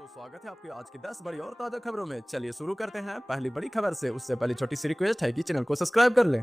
तो स्वागत है आपके आज की 10 बड़ी और ताजा खबरों में। चलिए शुरू करते हैं पहली बड़ी खबर से। उससे पहले छोटी सी रिक्वेस्ट है कि चैनल को सब्सक्राइब कर लें।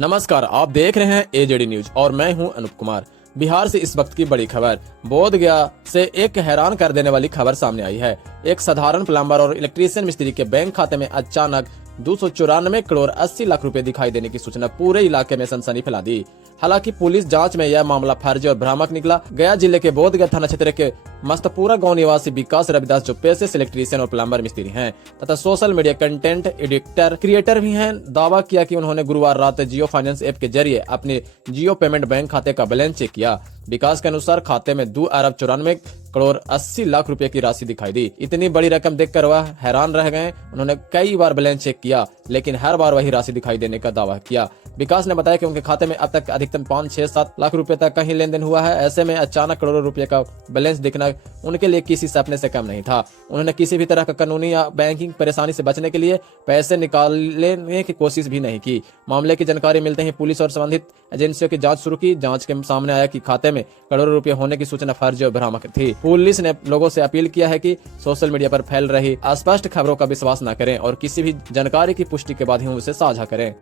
नमस्कार, आप देख रहे हैं एजेडी न्यूज और मैं हूं अनूप कुमार। बिहार से इस वक्त की बड़ी खबर। बोधगया से एक हैरान कर देने वाली खबर सामने आई है। एक साधारण प्लम्बर और इलेक्ट्रीशियन मिस्त्री के बैंक खाते में अचानक 294 करोड़ 80 लाख रुपए दिखाई देने की सूचना पूरे इलाके में सनसनी फैला दी। हालांकि पुलिस जांच में यह मामला फर्जी और भ्रामक निकला। गया जिले के बोधगया थाना क्षेत्र के मस्तपुरा गांव निवासी विकास रविदास जो पेशे से इलेक्ट्रीशियन और प्लम्बर मिस्त्री हैं तथा social media content editor creator भी हैं, दावा किया कि उन्होंने गुरुवार रात जियो फाइनेंस ऐप के जरिए अपने जियो पेमेंट बैंक खाते का बैलेंस चेक किया। विकास के अनुसार खाते में 2 अरब 94 करोड़ 80 लाख रुपए की राशि दिखाई दी। इतनी बड़ी रकम देखकर वह हैरान रह गए। उन्होंने कई बार बैलेंस चेक किया लेकिन हर बार वही राशि दिखाई देने का दावा किया। विकास ने बताया कि उनके खाते में अब तक अधिकतम 5, 6, 7 लाख रुपए तक का ही लेन देन हुआ है। ऐसे में अचानक करोड़ों रुपए का बैलेंस दिखना उनके लिए किसी सपने से कम नहीं था। उन्होंने किसी भी तरह का कानूनी या बैंकिंग परेशानी से बचने के लिए पैसे निकालने की कोशिश भी नहीं की। मामले की जानकारी मिलते ही पुलिस और संबंधित एजेंसियों की जांच शुरू की। जांच के सामने आया कि खाते में करोड़ों रुपए होने की सूचना फर्जी और भ्रामक थी। पुलिस ने लोगों से अपील किया है कि सोशल मीडिया पर फैल रही अस्पष्ट खबरों का विश्वास न करें और किसी भी जानकारी की पुष्टि के बाद ही उसे साझा करें।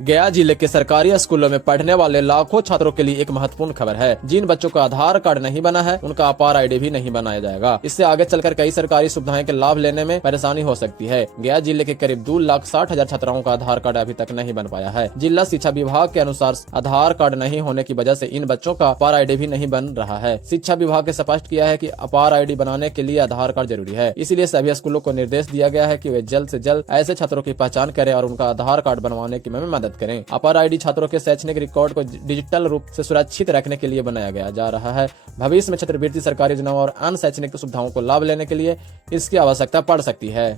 गया जिले के सरकारी स्कूलों में पढ़ने वाले लाखों छात्रों के लिए एक महत्वपूर्ण खबर है। जिन बच्चों का आधार कार्ड नहीं बना है उनका अपार आईडी भी नहीं बनाया जाएगा। इससे आगे चलकर कई सरकारी सुविधाएं के लाभ लेने में परेशानी हो सकती है। गया जिले के करीब 2,60,000 छात्राओं का आधार कार्ड अभी तक नहीं बन पाया है। जिला शिक्षा विभाग के अनुसार आधार कार्ड नहीं होने की वजह से इन बच्चों का अपार आईडी भी नहीं बन रहा है। शिक्षा विभाग ने स्पष्ट किया है कि अपार आईडी बनाने के लिए आधार कार्ड जरूरी है। इसलिए सभी स्कूलों को निर्देश दिया गया है कि वे जल्द से जल्द ऐसे छात्रों की पहचान करें और उनका आधार कार्ड बनवाने में मदद करें। अपार आईडी छात्रों के शैक्षणिक रिकॉर्ड को डिजिटल रूप से सुरक्षित रखने के लिए बनाया गया जा रहा है। भविष्य में छात्रवृत्ति, सरकारी योजनाओं और अन्य शैक्षणिक सुविधाओं को लाभ लेने के लिए इसकी आवश्यकता पड़ सकती है।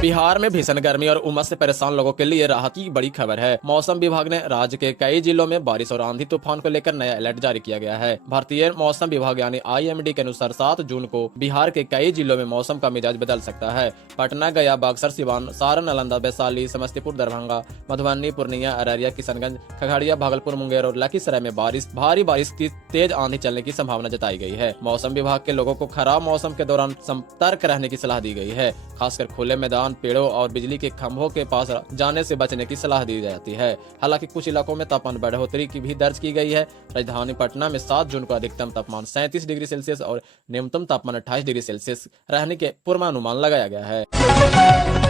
बिहार में भीषण गर्मी और उमस से परेशान लोगों के लिए राहत की बड़ी खबर है। मौसम विभाग ने राज्य के कई जिलों में बारिश और आंधी तूफान को लेकर नया अलर्ट जारी किया गया है। भारतीय मौसम विभाग यानी IMD के अनुसार 7 जून को बिहार के कई जिलों में मौसम का मिजाज बदल सकता है। पटना, गया, बक्सर, सिवान, सारण, नालंदा, वैशाली, समस्तीपुर, दरभंगा, मधुबनी, पूर्णिया, अररिया, किशनगंज, खगड़िया, भागलपुर, मुंगेर और लखीसराय में भारी बारिश की तेज आंधी चलने की संभावना जताई गई है। मौसम विभाग के लोगों को खराब मौसम के दौरान सतर्क रहने की सलाह दी गई है। खासकर खुले मैदान, पेड़ों और बिजली के खंभों के पास जाने से बचने की सलाह दी जाती है। हालांकि कुछ इलाकों में तापमान बढ़ोतरी की भी दर्ज की गई है। राजधानी पटना में 7 जून को अधिकतम तापमान 37 डिग्री सेल्सियस और न्यूनतम तापमान 28 डिग्री सेल्सियस रहने के पूर्वानुमान लगाया गया है।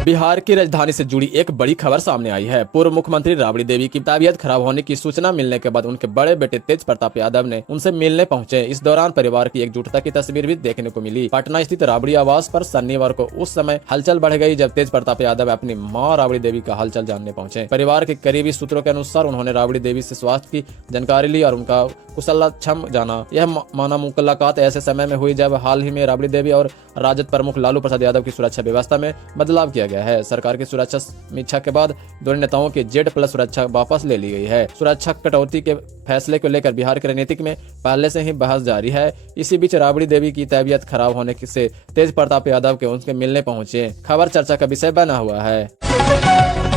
बिहार की राजधानी से जुड़ी एक बड़ी खबर सामने आई है। पूर्व मुख्यमंत्री राबड़ी देवी की तबीयत खराब होने की सूचना मिलने के बाद उनके बड़े बेटे तेज प्रताप यादव ने उनसे मिलने पहुंचे। इस दौरान परिवार की एकजुटता की तस्वीर भी देखने को मिली। पटना स्थित राबड़ी आवास पर शनिवार को उस समय हलचल बढ़ गई जब तेज प्रताप यादव अपनी मां राबड़ी देवी का हालचाल जानने पहुंचे। परिवार के करीबी सूत्रों के अनुसार उन्होंने राबड़ी देवी से स्वास्थ्य की जानकारी ली और उनका कुशलक्षेम जाना। यह माना मुलाकात ऐसे समय में हुई जब हाल ही में राबड़ी देवी और राजद प्रमुख लालू प्रसाद यादव की सुरक्षा व्यवस्था में बदलाव किया गया है। सरकार की सुरक्षा समीक्षा के बाद दोनों नेताओं की Z+ सुरक्षा वापस ले ली गई है। सुरक्षा कटौती के फैसले को लेकर बिहार के राजनीतिक में पहले से ही बहस जारी है। इसी बीच राबड़ी देवी की तबीयत खराब होने से तेज प्रताप यादव के उनके मिलने पहुंचे। खबर चर्चा का विषय बना हुआ है।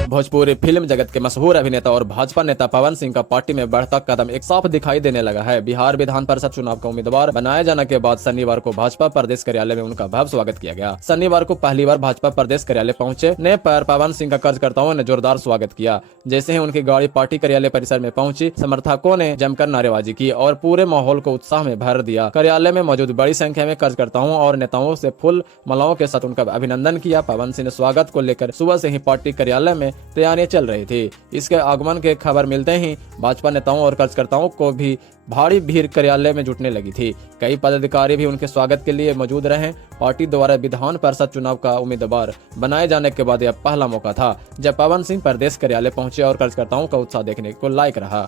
भोजपुरी फिल्म जगत के मशहूर अभिनेता और भाजपा नेता पवन सिंह का पार्टी में बढ़ता कदम एक साफ दिखाई देने लगा है। बिहार विधान परिषद चुनाव का उम्मीदवार बनाए जाने के बाद शनिवार को भाजपा प्रदेश कार्यालय में उनका भव्य स्वागत किया गया। शनिवार को पहली बार भाजपा प्रदेश कार्यालय पहुंचे पर पवन सिंह का कार्यकर्ताओं ने जोरदार स्वागत किया। जैसे ही उनकी गाड़ी पार्टी कार्यालय परिसर में पहुंची, समर्थकों ने जमकर नारेबाजी की और पूरे माहौल को उत्साह में भर दिया। कार्यालय में मौजूद बड़ी संख्या में कार्यकर्ताओं और नेताओं से फूल मालाओं के साथ उनका अभिनंदन किया। पवन सिंह ने स्वागत को लेकर सुबह से ही पार्टी कार्यालय में तैयारियां चल रही थी। इसके आगमन के खबर मिलते ही भाजपा नेताओं और कार्यकर्ताओं को भी भारी भीड़ कार्यालय में जुटने लगी थी। कई पदाधिकारी भी उनके स्वागत के लिए मौजूद रहे। पार्टी द्वारा विधान परिषद चुनाव का उम्मीदवार बनाए जाने के बाद यह पहला मौका था जब पवन सिंह प्रदेश कार्यालय पहुंचे और कार्यकर्ताओं का उत्साह देखने को लायक रहा।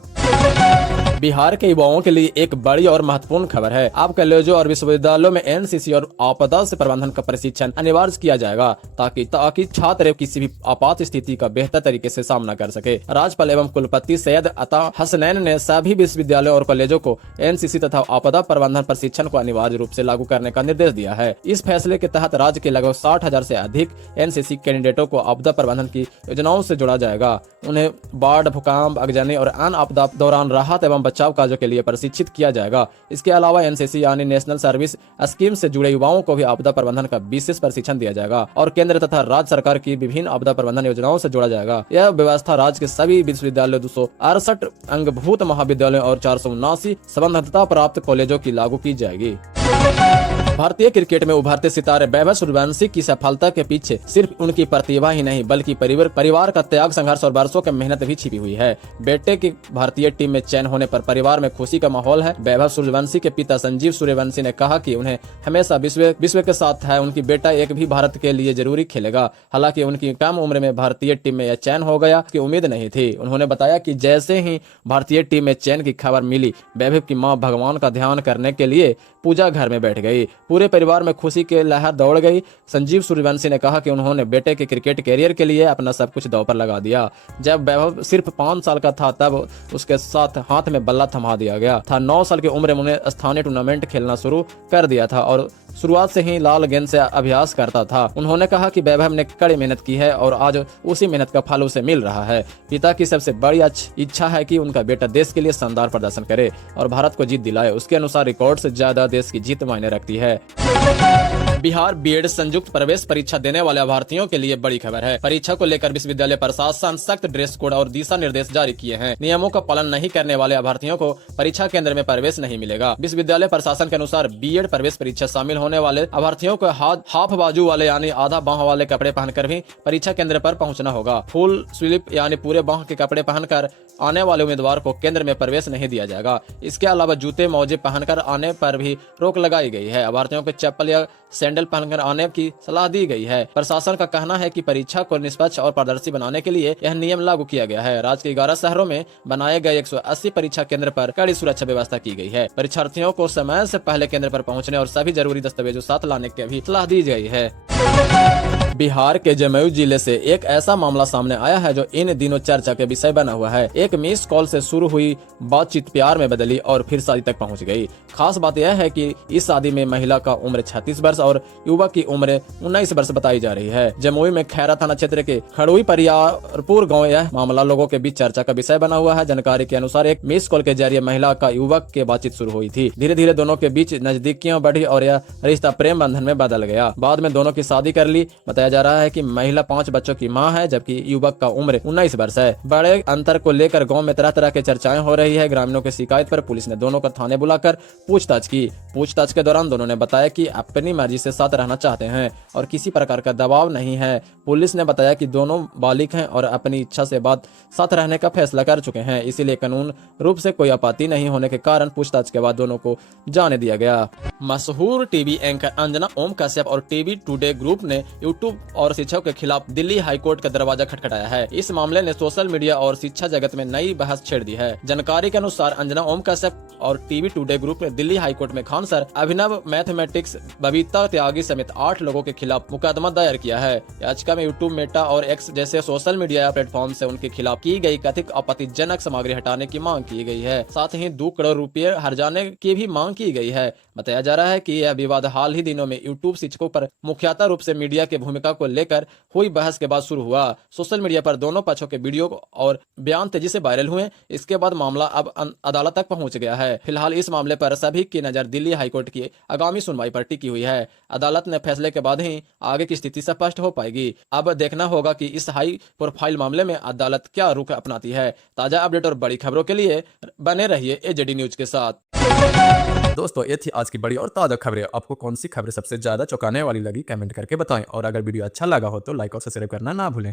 बिहार के युवाओं के लिए एक बड़ी और महत्वपूर्ण खबर है। अब कॉलेजों और विश्वविद्यालयों में NCC और आपदा से प्रबंधन का प्रशिक्षण अनिवार्य किया जाएगा ताकि छात्र किसी भी आपात स्थिति का बेहतर तरीके से सामना कर सके। राज्यपाल एवं कुलपति सैयद अता हसनैन ने सभी विश्वविद्यालयों और कॉलेजों को NCC तथा आपदा प्रबंधन प्रशिक्षण को अनिवार्य रूप से लागू करने का निर्देश दिया है। इस फैसले के तहत राज्य के लगभग 60,000 से अधिक NCC कैंडिडेटों को आपदा प्रबंधन की योजनाओं से जोड़ा जाएगा। उन्हें बाढ़, भूकंप, आगजनी और अन्य आपदा दौरान राहत एवं बचाव कार्यों के लिए प्रशिक्षित किया जाएगा। इसके अलावा एनसीसी यानी नेशनल सर्विस स्कीम से जुड़े युवाओं को भी आपदा प्रबंधन का विशेष प्रशिक्षण दिया जाएगा और केंद्र तथा राज्य सरकार की विभिन्न आपदा प्रबंधन योजनाओं से जोड़ा जाएगा। यह व्यवस्था राज्य के सभी विश्वविद्यालयों, 268 अंगभूत महाविद्यालयों और 479 संबद्धता प्राप्त कॉलेजों की लागू की जाएगी। भारतीय क्रिकेट में उभरते सितारे वैभव सूर्यवंशी की सफलता के पीछे सिर्फ उनकी प्रतिभा ही नहीं बल्कि परिवार का त्याग, संघर्ष और वर्षों की मेहनत भी छिपी हुई है। बेटे की भारतीय टीम में चयन होने पर परिवार में खुशी का माहौल है। वैभव सूर्यवंशी के पिता संजीव सूर्यवंशी ने कहा कि उन्हें हमेशा विश्व के साथ है। उनकी बेटा एक भी भारत के लिए जरूरी खेलेगा। हालांकि उनकी कम उम्र में भारतीय टीम में यह चयन हो गया की उम्मीद नहीं थी। उन्होंने बताया कि जैसे ही भारतीय टीम में चयन की खबर मिली, वैभव की मां भगवान का ध्यान करने के लिए पूजा घर में बैठ गई। पूरे परिवार में खुशी की लहर दौड़ गई। संजीव सूर्यवंशी ने कहा कि उन्होंने बेटे के क्रिकेट कैरियर के लिए अपना सब कुछ दांव पर लगा दिया। जब वैभव सिर्फ 5 साल का था तब उसके साथ हाथ में बल्ला थमा दिया गया था। 9 साल की उम्र में उन्हें स्थानीय टूर्नामेंट खेलना शुरू कर दिया था और शुरुआत से ही लाल गेंद से अभ्यास करता था। उन्होंने कहा कि वैभव ने कड़ी मेहनत की है और आज उसी मेहनत का फल उसे मिल रहा है। पिता की सबसे बड़ी इच्छा है कि उनका बेटा देश के लिए शानदार प्रदर्शन करे और भारत को जीत दिलाए। उसके अनुसार रिकॉर्ड से ज्यादा देश की जीत मायने रखती है। बिहार बीएड संयुक्त प्रवेश परीक्षा देने वाले अभ्यर्थियों के लिए बड़ी खबर है। परीक्षा को लेकर विश्वविद्यालय प्रशासन सख्त ड्रेस कोड और दिशा निर्देश जारी किए हैं। नियमों का पालन नहीं करने वाले अभ्यर्थियों को परीक्षा केंद्र में प्रवेश नहीं मिलेगा। विश्वविद्यालय प्रशासन के अनुसार बीएड प्रवेश परीक्षा शामिल होने वाले अभ्यर्थियों को हाफ बाजू वाले यानी आधा बाह वाले कपड़े पहनकर भी परीक्षा केंद्र पर पहुंचना होगा। फुल स्लीव यानी पूरे बाह के कपड़े पहनकर आने वाले उम्मीदवार को केंद्र में प्रवेश नहीं दिया जाएगा। इसके अलावा जूते मोजे पहनकर आने पर भी रोक लगाई गई है। अभ्यर्थियों को चप्पल या सैंडल पहनकर आने की सलाह दी गई है। प्रशासन का कहना है कि परीक्षा को निष्पक्ष और पारदर्शी बनाने के लिए यह नियम लागू किया गया है। राज्य के 11 शहरों में बनाए गए 180 परीक्षा केंद्र पर कड़ी सुरक्षा व्यवस्था की गई है। परीक्षार्थियों को समय से पहले केंद्र पर पहुंचने और सभी जरूरी दस्तावेजों साथ लाने की भी सलाह दी गई है। बिहार के जमुई जिले से एक ऐसा मामला सामने आया है जो इन दिनों चर्चा के विषय बना हुआ है। एक मिस कॉल से शुरू हुई बातचीत प्यार में बदली और फिर शादी तक पहुंच गई। खास बात यह है कि इस शादी में महिला का उम्र 36 वर्ष और युवक की उम्र 19 वर्ष बताई जा रही है। जमुई में खैरा थाना क्षेत्र के खड़ुई परियारपुर गाँव यह मामला लोगों के बीच चर्चा का विषय बना हुआ है। जानकारी के अनुसार एक मिस कॉल के जरिए महिला का युवक के बातचीत शुरू हुई थी। धीरे धीरे दोनों के बीच नजदीकियां बढ़ी और यह रिश्ता प्रेम बंधन में बदल गया। बाद में दोनों की शादी कर ली। बताया जा रहा है कि महिला 5 बच्चों की मां है जबकि युवक का उम्र 19 वर्ष है। बड़े अंतर को लेकर गांव में तरह तरह की चर्चाएं हो रही है। ग्रामीणों की शिकायत पर पुलिस ने दोनों को थाने बुलाकर पूछताछ की। पूछताछ के दौरान दोनों ने बताया कि अपनी मर्जी से साथ रहना चाहते हैं और किसी प्रकार का दबाव नहीं है। पुलिस ने बताया कि दोनों बालिग हैं और अपनी इच्छा से बाद साथ रहने का फैसला कर चुके हैं। इसीलिए कानून रूप से कोई आपत्ति नहीं होने के कारण पूछताछ के बाद दोनों को जाने दिया गया। मशहूर टीवी एंकर अंजना ओम कश्यप और टीवी टुडे ग्रुप ने यूट्यूब और शिक्षक के खिलाफ दिल्ली हाईकोर्ट का दरवाजा खटखटाया है। इस मामले ने सोशल मीडिया और शिक्षा जगत में नई बहस छेड़ दी है। जानकारी के अनुसार अंजना ओम कश्यप और टीवी टुडे ग्रुप ने दिल्ली हाईकोर्ट में खान सर, अभिनव मैथमेटिक्स, बबीता त्यागी समेत 8 लोगों के खिलाफ मुकदमा दायर किया है। याचिका में यूट्यूब, मेटा और एक्स जैसे सोशल मीडिया प्लेटफॉर्म से उनके खिलाफ की गई कथित आपत्तिजनक सामग्री हटाने की मांग की गई है। साथ ही 2 करोड़ रुपए हर्जाने की भी मांग की गई है। बताया जा रहा है कि यह विवाद हाल ही दिनों में यूट्यूब शिक्षकों पर मुख्यतः रूप से मीडिया की भूमिका को लेकर हुई बहस के बाद शुरू हुआ। सोशल मीडिया पर दोनों पक्षों के वीडियो और बयान तेजी से वायरल हुए। इसके बाद मामला अब अदालत तक पहुंच गया है। फिलहाल इस मामले पर सभी की नजर दिल्ली हाईकोर्ट की आगामी सुनवाई पर टिकी हुई है। अदालत ने फैसले के बाद ही आगे की स्थिति स्पष्ट हो पाएगी। अब देखना होगा कि इस हाई प्रोफाइल मामले में अदालत क्या रुख अपनाती है। ताजा अपडेट और बड़ी खबरों के लिए बने रहिए एजेडी न्यूज के साथ। दोस्तों, ये थी आज की बड़ी और ताज़ा खबरें। आपको कौन सी खबर सबसे ज्यादा चौंकाने वाली लगी कमेंट करके बताएं और अगर वीडियो अच्छा लगा हो तो लाइक और सब्सक्राइब करना ना भूलें।